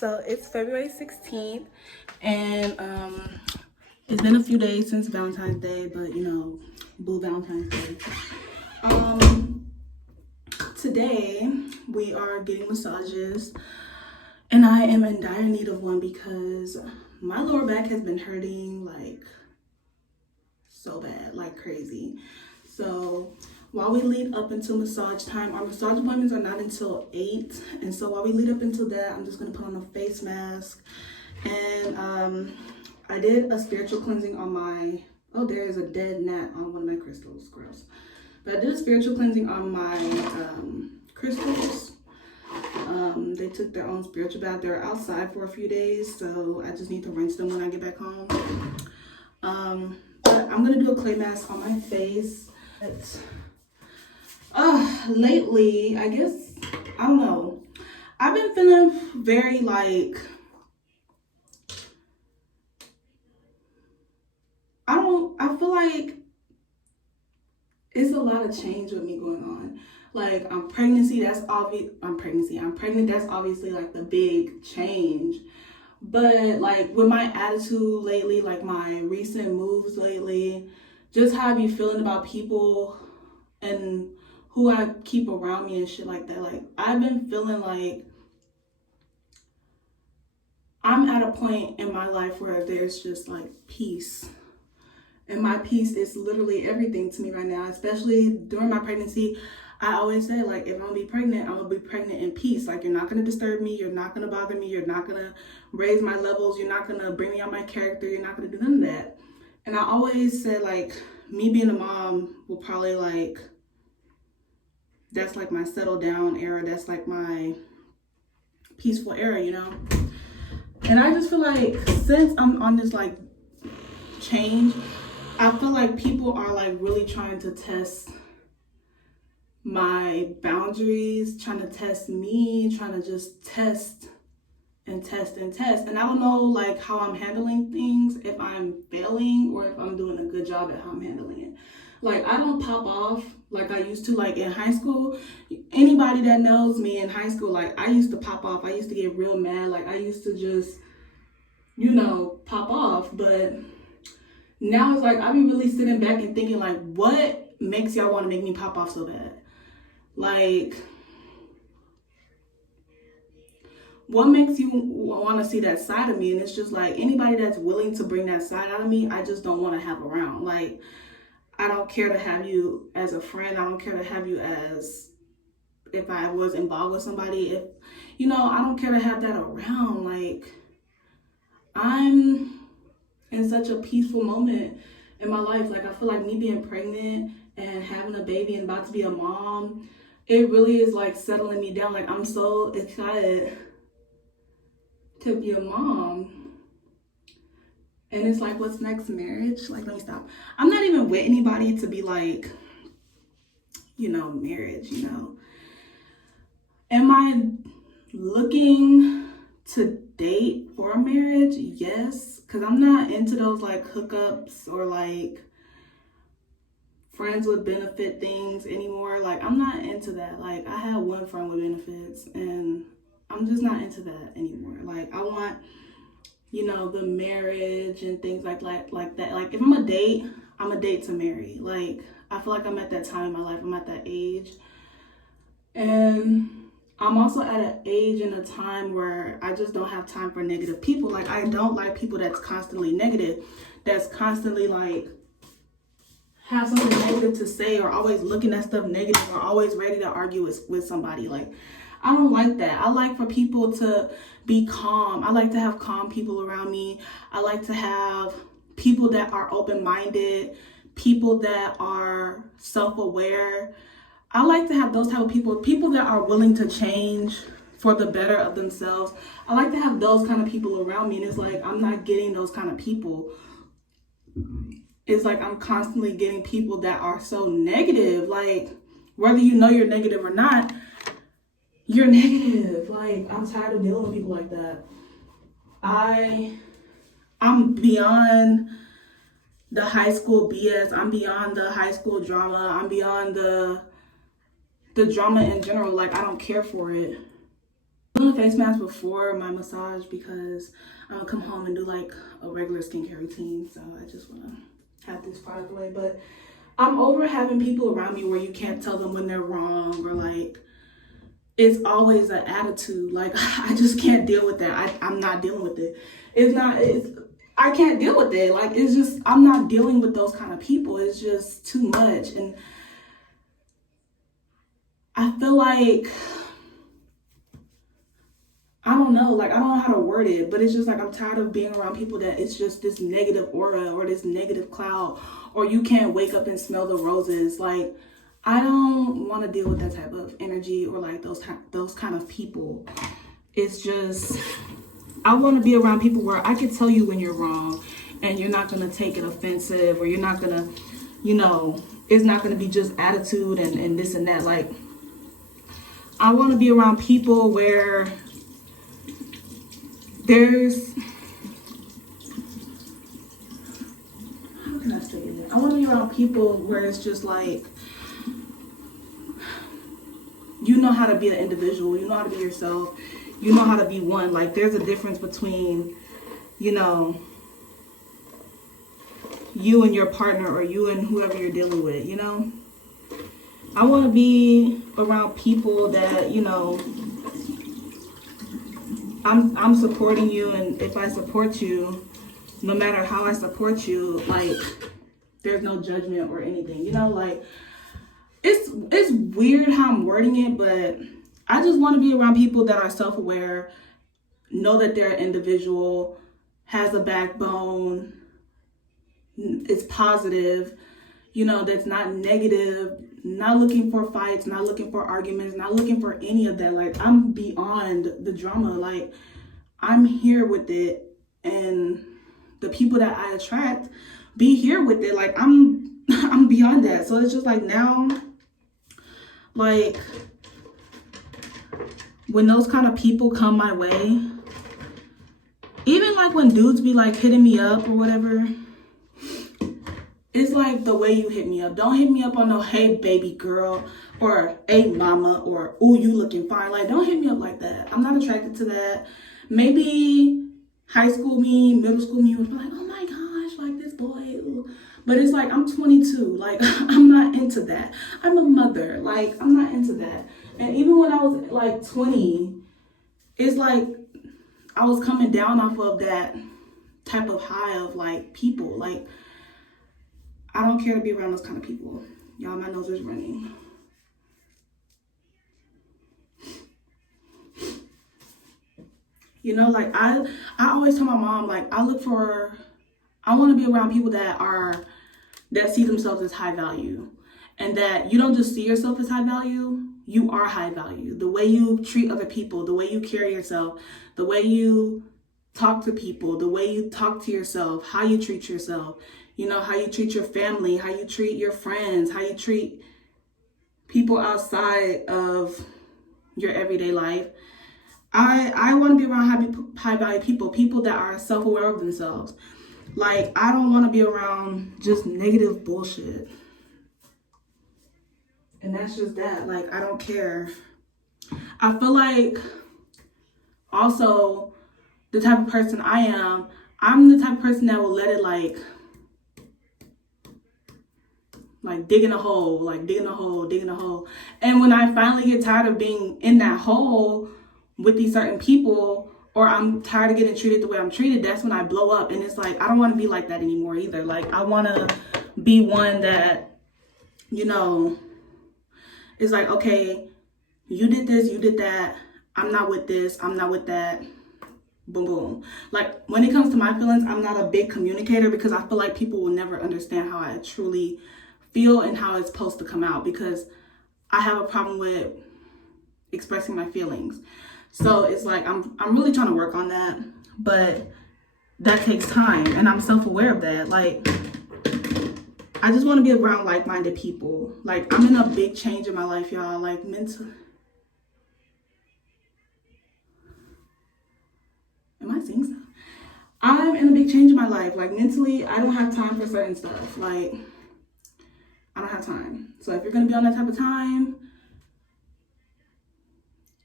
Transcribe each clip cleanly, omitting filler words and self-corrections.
So it's February 16th, and it's been a few days since Valentine's Day, but you know, boo Valentine's Day. Today we are getting massages, and I am in dire need of one because my lower back has been hurting like so bad, like crazy. So while we lead up into massage time, our massage appointments are not until 8. And so while we lead up into that, I'm just gonna put on a face mask. And I did a spiritual cleansing on my, oh, there is a dead gnat on one of my crystals, gross. But I did a spiritual cleansing on my crystals. They took their own spiritual bath. They were outside for a few days, so I just need to rinse them when I get back home. But I'm gonna do a clay mask on my face. Lately, I guess, I don't know. I've been feeling very like, I feel like it's a lot of change with me going on. Like I'm pregnant, that's obviously like the big change. But like with my attitude lately, like my recent moves lately, just how I be feeling about people and who I keep around me and shit like that. Like I've been feeling like I'm at a point in my life where there's just like peace. And my peace is literally everything to me right now, especially during my pregnancy. I always say, like, if I'm gonna be pregnant, I'm gonna be pregnant in peace. Like, you're not gonna disturb me, you're not gonna bother me, you're not gonna raise my levels, you're not gonna bring me on my character, you're not gonna do none of that. And I always said, like, me being a mom will probably, like, that's like my settle down era, that's like my peaceful era, you know? And I just feel like since I'm on this, like, change, I feel like people are like really trying to test my boundaries, trying to test me, trying to just test and test and test. And I don't know like how I'm handling things, if I'm failing or if I'm doing a good job at how I'm handling it. Like I don't pop off like I used to, like in high school. Anybody that knows me in high school, like I used to pop off. I used to get real mad. Like I used to just, you know, pop off. But now it's like I be really sitting back and thinking like, what makes y'all want to make me pop off so bad? Like, what makes you want to see that side of me? And it's just like anybody that's willing to bring that side out of me, I just don't want to have around. Like, I don't care to have you as a friend. I don't care to have you as if I was involved with somebody. If, you know, I don't care to have that around. Like, I'm in such a peaceful moment in my life. Like I feel like me being pregnant and having a baby and about to be a mom, it really is like settling me down. Like I'm so excited to be a mom. And it's like, what's next? Marriage? Like, let me stop. I'm not even with anybody to be like, you know, marriage, you know. Am I looking to date for a marriage? Yes, because I'm not into those like hookups or like friends with benefit things anymore. Like I'm not into that. Like I had one friend with benefits and I'm just not into that anymore. Like I want, you know, the marriage and things like that. Like if I'm a date to marry. Like I feel like I'm at that time in my life. I'm at that age. And I'm also at an age and a time where I just don't have time for negative people. Like, I don't like people that's constantly negative, that's constantly like have something negative to say or always looking at stuff negative or always ready to argue with somebody. Like, I don't like that. I like for people to be calm. I like to have calm people around me. I like to have people that are open-minded, people that are self-aware. I like to have those type of people that are willing to change for the better of themselves. I like to have those kind of people around me. And it's like, I'm not getting those kind of people. It's like, I'm constantly getting people that are so negative. Like, whether you know you're negative or not, you're negative. Like, I'm tired of dealing with people like that. I'm beyond the high school BS. I'm beyond the high school drama. I'm beyond the drama in general. Like I don't care for it. doing a face mask before my massage because I'm gonna come home and do like a regular skincare routine. So I just wanna have this product away. But I'm over having people around me where you can't tell them when they're wrong, or like it's always an attitude. Like I just can't deal with that. I'm not dealing with it. I can't deal with it. Like it's just, I'm not dealing with those kind of people. It's just too much. And I feel like, I don't know, like I don't know how to word it, but it's just like I'm tired of being around people that it's just this negative aura or this negative cloud, or you can't wake up and smell the roses. Like I don't want to deal with that type of energy or like those kind of people. It's just, I want to be around people where I can tell you when you're wrong and you're not going to take it offensive, or you're not going to, you know, it's not going to be just attitude and this and that. Like I want to be around people where there's, how can I say it? I want to be around people where it's just like, you know how to be an individual, you know how to be yourself, you know how to be one. Like there's a difference between, you know, you and your partner, or you and whoever you're dealing with, you know. I want to be around people that, you know, I'm supporting you, and if I support you, no matter how I support you, like there's no judgment or anything, you know. Like it's weird how I'm wording it, but I just want to be around people that are self-aware, know that they're an individual, has a backbone, is positive, you know, that's not negative, not looking for fights, not looking for arguments, not looking for any of that. Like I'm beyond the drama. Like I'm here with it, and the people that I attract be here with it. Like I'm beyond that. So it's just like now, like when those kind of people come my way, even like when dudes be like hitting me up or whatever, it's like the way you hit me up. Don't hit me up on no, hey baby girl, or hey mama, or ooh you looking fine. Like don't hit me up like that. I'm not attracted to that. Maybe high school me, middle school me would be like, oh my gosh, like this boy. Ooh. But it's like I'm 22. Like I'm not into that. I'm a mother. Like I'm not into that. And even when I was like 20, it's like I was coming down off of that type of high of like people. Like I don't care to be around those kind of people. Y'all, my nose is running. You know, like I always tell my mom, like I want to be around people that see themselves as high value, and that you don't just see yourself as high value, you are high value. The way you treat other people, the way you carry yourself, the way you talk to people, the way you talk to yourself, how you treat yourself, you know, how you treat your family, how you treat your friends, how you treat people outside of your everyday life. I want to be around high value people that are self-aware of themselves. Like, I don't want to be around just negative bullshit. And that's just that. Like, I don't care. I feel like also the type of person I am, I'm the type of person that will let it like digging a hole. And when I finally get tired of being in that hole with these certain people, or I'm tired of getting treated the way I'm treated, that's when I blow up. And it's like, I don't want to be like that anymore either. Like, I want to be one that, you know, is like, okay, you did this, you did that. I'm not with this, I'm not with that. Boom, boom. Like, when it comes to my feelings, I'm not a big communicator because I feel like people will never understand how I truly feel and how it's supposed to come out, because I have a problem with expressing my feelings. So it's like I'm really trying to work on that, but that takes time, and I'm self-aware of that. Like, I just want to be around like-minded people. Like, I'm in a big change in my life, y'all. Like, mentally. Am I seeing stuff? I'm in a big change in my life. Like, mentally, I don't have time for certain stuff. Like, I don't have time. So if you're going to be on that type of time,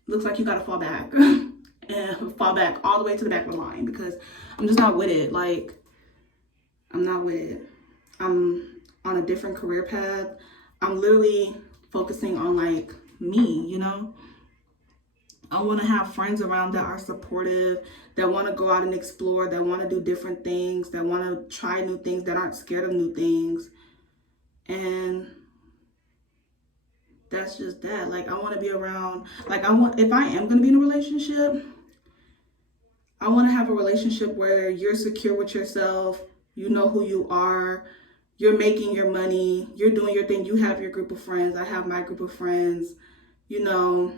looks like you got to fall back. and fall back all the way to the back of the line because I'm just not with it. Like, I'm not with it. I'm on a different career path. I'm literally focusing on like me, you know? I want to have friends around that are supportive, that want to go out and explore, that want to do different things, that want to try new things, that aren't scared of new things. And that's just that. Like, I want to be around, like, if I am going to be in a relationship, I want to have a relationship where you're secure with yourself, you know who you are, you're making your money, you're doing your thing, you have your group of friends, I have my group of friends, you know.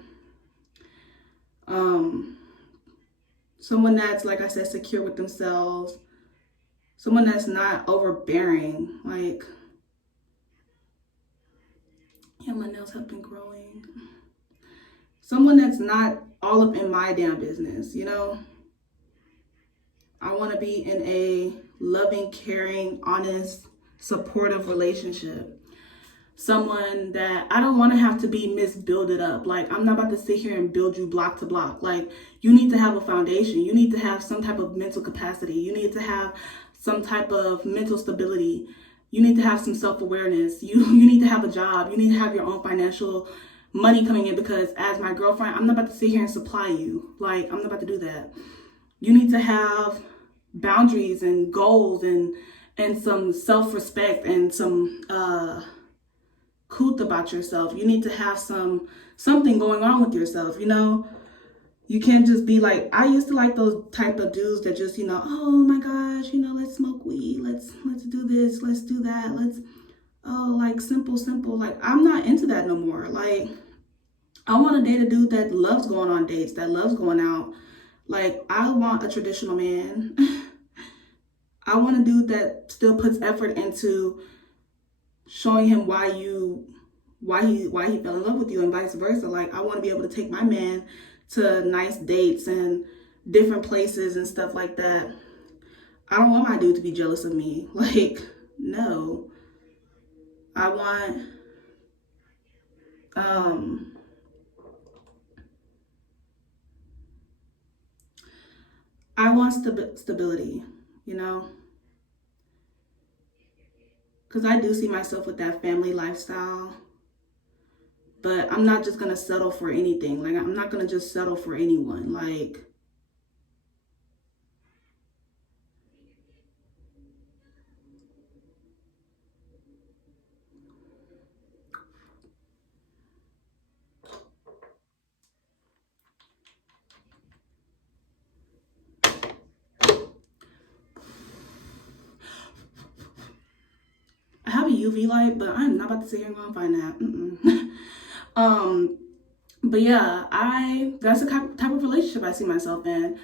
Someone that's, like I said, secure with themselves, someone that's not overbearing. Like, yeah, my nails have been growing. Someone that's not all up in my damn business, you know. I want to be in a loving, caring, honest, supportive relationship. Someone that I don't want to have to be misbuilded up. Like, I'm not about to sit here and build you block to block. Like, you need to have a foundation. You need to have some type of mental capacity. You need to have some type of mental stability. You need to have some self-awareness. You need to have a job. You need to have your own financial money coming in, because as my girlfriend, I'm not about to sit here and supply you. Like, I'm not about to do that. You need to have boundaries and goals and some self-respect and some couth about yourself. You need to have something going on with yourself, you know. You can't just be like, I used to like those type of dudes that just, you know, oh my gosh, you know, let's smoke weed, let's do this, let's do that, like simple. Like, I'm not into that no more. Like, I want to date a dude that loves going on dates, that loves going out. Like, I want a traditional man. I want a dude that still puts effort into showing him why he fell in love with you, and vice versa. Like, I want to be able to take my man to nice dates and different places and stuff like that. I don't want my dude to be jealous of me. Like, no. I want stability, you know, because I do see myself with that family lifestyle. But I'm not just going to settle for anything. Like, I'm not going to just settle for anyone. Like, I have a UV light, but I'm not about to sit here and go and find that. But yeah, that's the type of relationship I see myself in.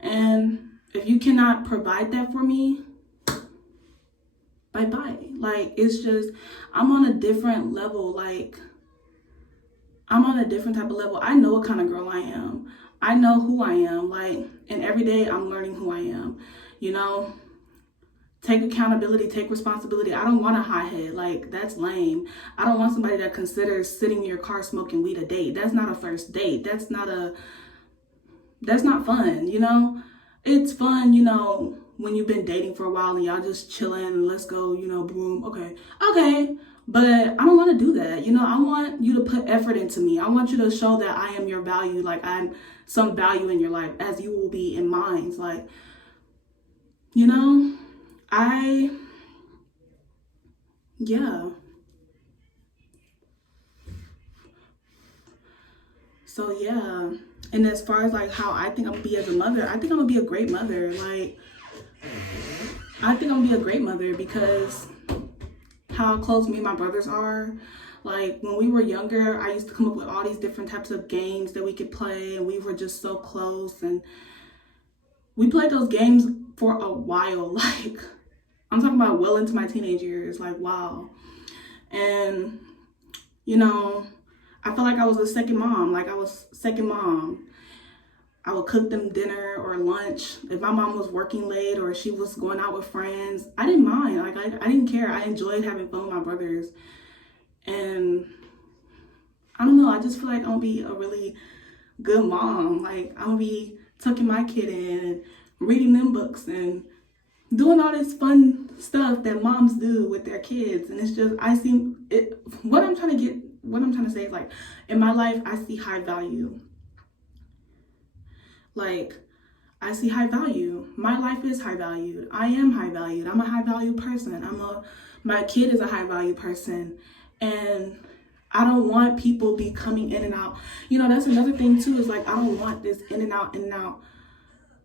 And if you cannot provide that for me, bye-bye. Like, it's just, I'm on a different level. Like, I'm on a different type of level. I know what kind of girl I am. I know who I am. Like, and every day I'm learning who I am, you know. Take accountability, take responsibility. I don't want a hothead. Like, that's lame. I don't want somebody that considers sitting in your car smoking weed a date. That's not a first date. That's not fun, you know? It's fun, you know, when you've been dating for a while and y'all just chilling and let's go, you know, boom, okay. But I don't want to do that. You know, I want you to put effort into me. I want you to show that I am your value. Like, I'm some value in your life, as you will be in mine. Like, you know, yeah. So yeah. And as far as like how I think I'm gonna be as a mother, I think I'm gonna be a great mother. Like, I think I'm gonna be a great mother because how close me and my brothers are. Like, when we were younger, I used to come up with all these different types of games that we could play, and we were just so close, and we played those games for a while. Like, I'm talking about well into my teenage years. Like, wow. And, you know, I felt like I was a second mom. Like, I was second mom. I would cook them dinner or lunch. If my mom was working late or she was going out with friends, I didn't mind. Like, I didn't care. I enjoyed having fun with my brothers. And I don't know, I just feel like I'm gonna be a really good mom. Like, I'm gonna be tucking my kid in and reading them books and doing all this fun stuff that moms do with their kids. And it's just, I see it. What I'm trying to say is, like, in my life, I see high value. Like, I see high value. My life is high valued. I am high valued. I'm a high value person. My kid is a high value person. And I don't want people be coming in and out. You know, that's another thing too, is like, I don't want this in and out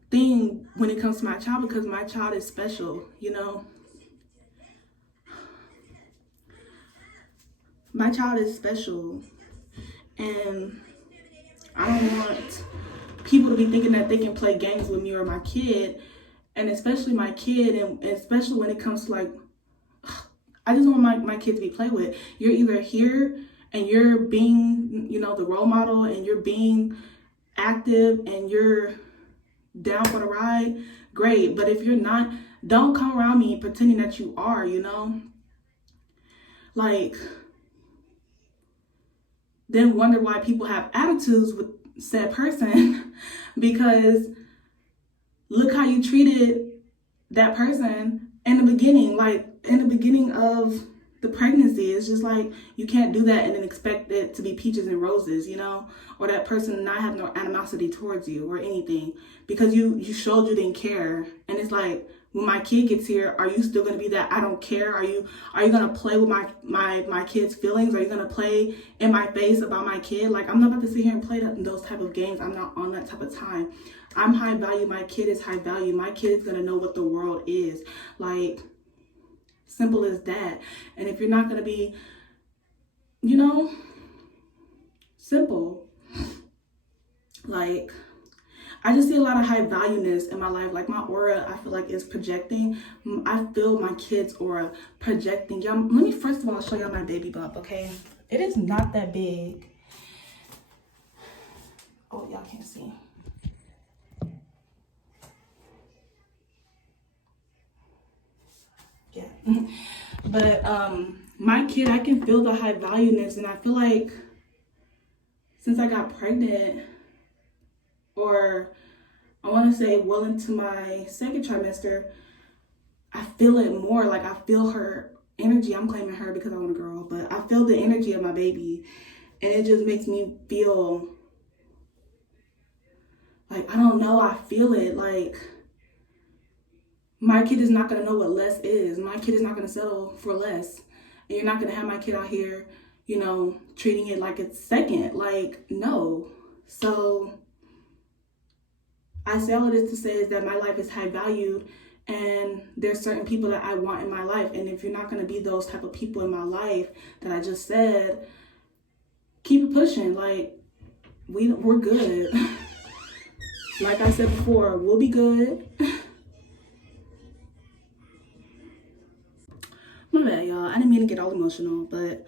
thing when it comes to my child, because my child is special, you know. My child is special, and I don't want people to be thinking that they can play games with me or my kid, and especially my kid, and especially when it comes to, like, I just want my kid to be played with. You're either here and you're being, you know, the role model, and you're being active and you're down for the ride, great. But if you're not, don't come around me pretending that you are, you know. Like, then wonder why people have attitudes with said person because look how you treated that person in the beginning. Like, in the beginning of the pregnancy, it's just like, you can't do that and then expect it to be peaches and roses, you know, or that person not have no animosity towards you or anything, because you showed you didn't care. And it's like, when my kid gets here, are you still going to be that I don't care? Are you going to play with my kid's feelings? Are you going to play in my face about my kid? Like, I'm not about to sit here and play those type of games. I'm not on that type of time. I'm high value. My kid is high value. My kid is going to know what the world is. Like, simple as that. And if you're not going to be, you know, simple, like, I just see a lot of high valueness in my life. Like, my aura, I feel like, is projecting. I feel my kid's aura projecting. Y'all, let me first of all show y'all my baby bump, okay? It is not that big. Oh, y'all can't see. Yeah. But my kid, I can feel the high valueness, and I feel like since I got pregnant, or I want to say well into my second trimester, I feel it more. Like, I feel her energy. I'm claiming her because I want a girl, but I feel the energy of my baby, and it just makes me feel like, I don't know, I feel it. Like, my kid is not going to know what less is. My kid is not going to settle for less. And you're not going to have my kid out here, you know, treating it like it's second. Like, no. So I say all of this to say is that my life is high valued, and there's certain people that I want in my life. And if you're not going to be those type of people in my life that I just said, keep it pushing. Like, we're good. Like I said before, we'll be good. My bad, y'all. I didn't mean to get all emotional, but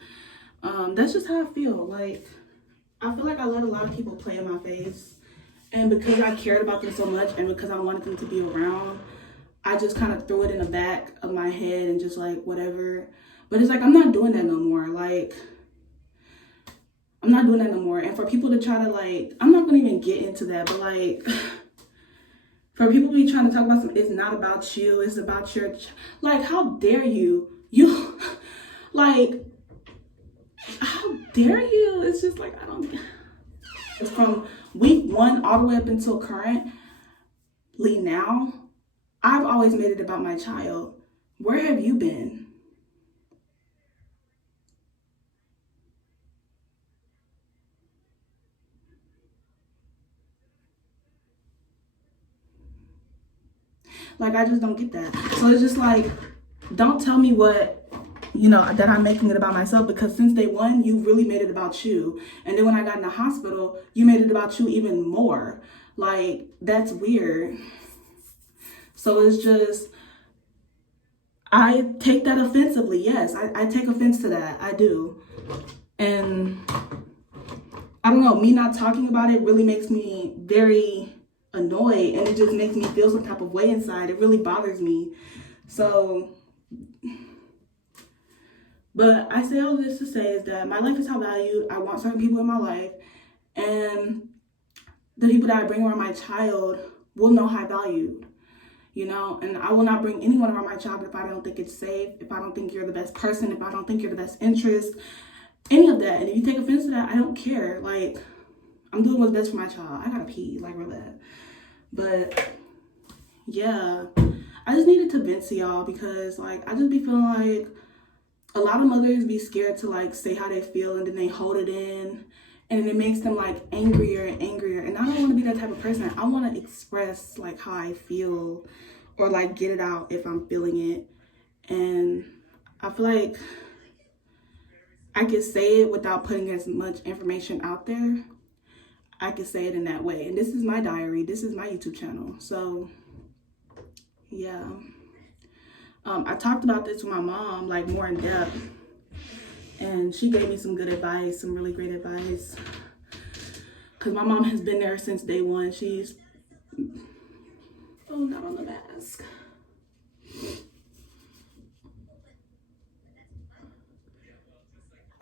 that's just how I feel. Like, I feel like I let a lot of people play in my face. And because I cared about them so much, and because I wanted them to be around, I just kind of threw it in the back of my head and just, like, whatever. But it's like, I'm not doing that no more. Like, I'm not doing that no more. And for people to try to, like, I'm not going to even get into that, but, like, for people to be trying to talk about something, it's not about you, it's about your, like, how dare you? Like, how dare you? It's just like, I don't, it's from week 1 all the way up until currently now, I've always made it about my child. Where have you been? Like, I just don't get that. So it's just like, don't tell me what, you know, that I'm making it about myself, because since day one, you really made it about you. And then when I got in the hospital, you made it about you even more. Like, that's weird. So it's just, I take that offensively. Yes, I take offense to that. I do. And I don't know, me not talking about it really makes me very annoyed, and it just makes me feel some type of way inside. It really bothers me. So, but I say all this to say is that my life is high valued. I want certain people in my life, and the people that I bring around my child will know how I valued, you know, and I will not bring anyone around my child if I don't think it's safe, if I don't think you're the best person, if I don't think you're the best interest, any of that. And if you take offense to that, I don't care. Like, I'm doing what's best for my child. I gotta pee, like, real bad. But yeah, I just needed to vent to y'all because, like, I just be feeling like a lot of mothers be scared to, like, say how they feel, and then they hold it in, and it makes them, like, angrier and angrier. And I don't want to be that type of person. I want to express, like, how I feel, or, like, get it out if I'm feeling it. And I feel like I can say it without putting as much information out there. I can say it in that way. And this is my diary. This is my YouTube channel. So yeah. I talked about this with my mom, like, more in depth. And she gave me some good advice, some really great advice. Because my mom has been there since day one. She's... Oh, not on the mask.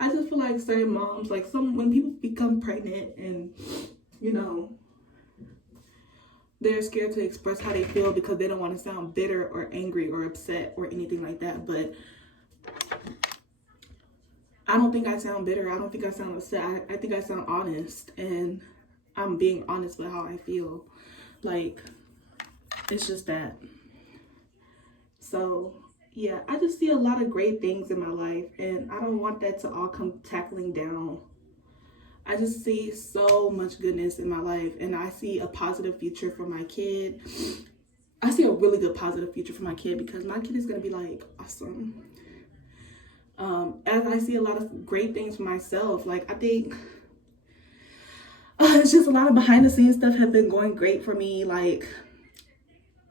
I just feel like certain moms, like, when people become pregnant and, you know, they're scared to express how they feel because they don't want to sound bitter or angry or upset or anything like that. But I don't think I sound bitter. I don't think I sound upset. I think I sound honest, and I'm being honest with how I feel. Like, it's just that. So yeah, I just see a lot of great things in my life, and I don't want that to all come tackling down. I just see so much goodness in my life, and I see a positive future for my kid. I see a really good positive future for my kid because my kid is going to be, like, awesome. As I see a lot of great things for myself, like, I think it's just a lot of behind the scenes stuff have been going great for me. Like,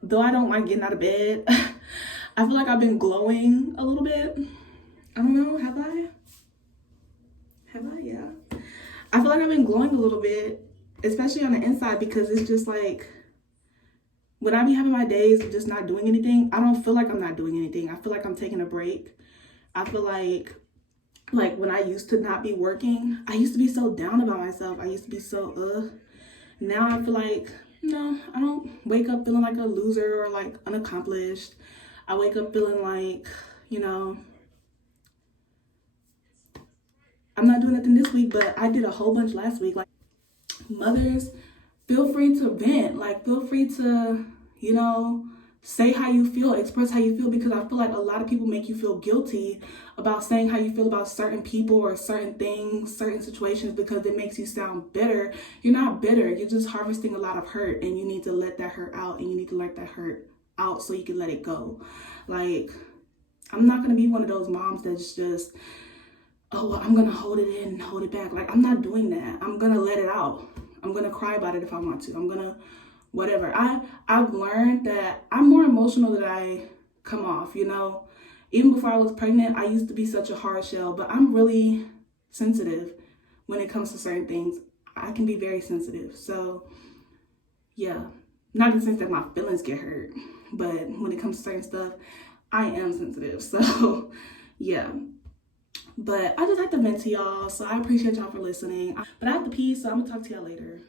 though I don't like getting out of bed, I feel like I've been glowing a little bit. I don't know, have I? Yeah. I feel like I've been glowing a little bit, especially on the inside, because it's just like, when I be having my days of just not doing anything, I don't feel like I'm not doing anything. I feel like I'm taking a break. I feel like when I used to not be working, I used to be so down about myself. I used to be so, Now I feel like, no, I don't wake up feeling like a loser or, like, unaccomplished. I wake up feeling like, you know, I'm not doing nothing this week, but I did a whole bunch last week. Like, mothers, feel free to vent. Like, feel free to, you know, say how you feel, express how you feel, because I feel like a lot of people make you feel guilty about saying how you feel about certain people or certain things, certain situations, because it makes you sound bitter. You're not bitter. You're just harvesting a lot of hurt, and you need to let that hurt out, and you need to let that hurt out so you can let it go. Like, I'm not going to be one of those moms that's just, oh, well, I'm going to hold it in and hold it back. Like, I'm not doing that. I'm going to let it out. I'm going to cry about it if I want to. I'm going to whatever. I've learned that I'm more emotional than I come off, you know. Even before I was pregnant, I used to be such a hard shell, but I'm really sensitive when it comes to certain things. I can be very sensitive. So yeah, not in the sense that my feelings get hurt, but when it comes to certain stuff, I am sensitive. So yeah. But I just have to vent to y'all, so I appreciate y'all for listening. But I have to pee, so I'm gonna talk to y'all later.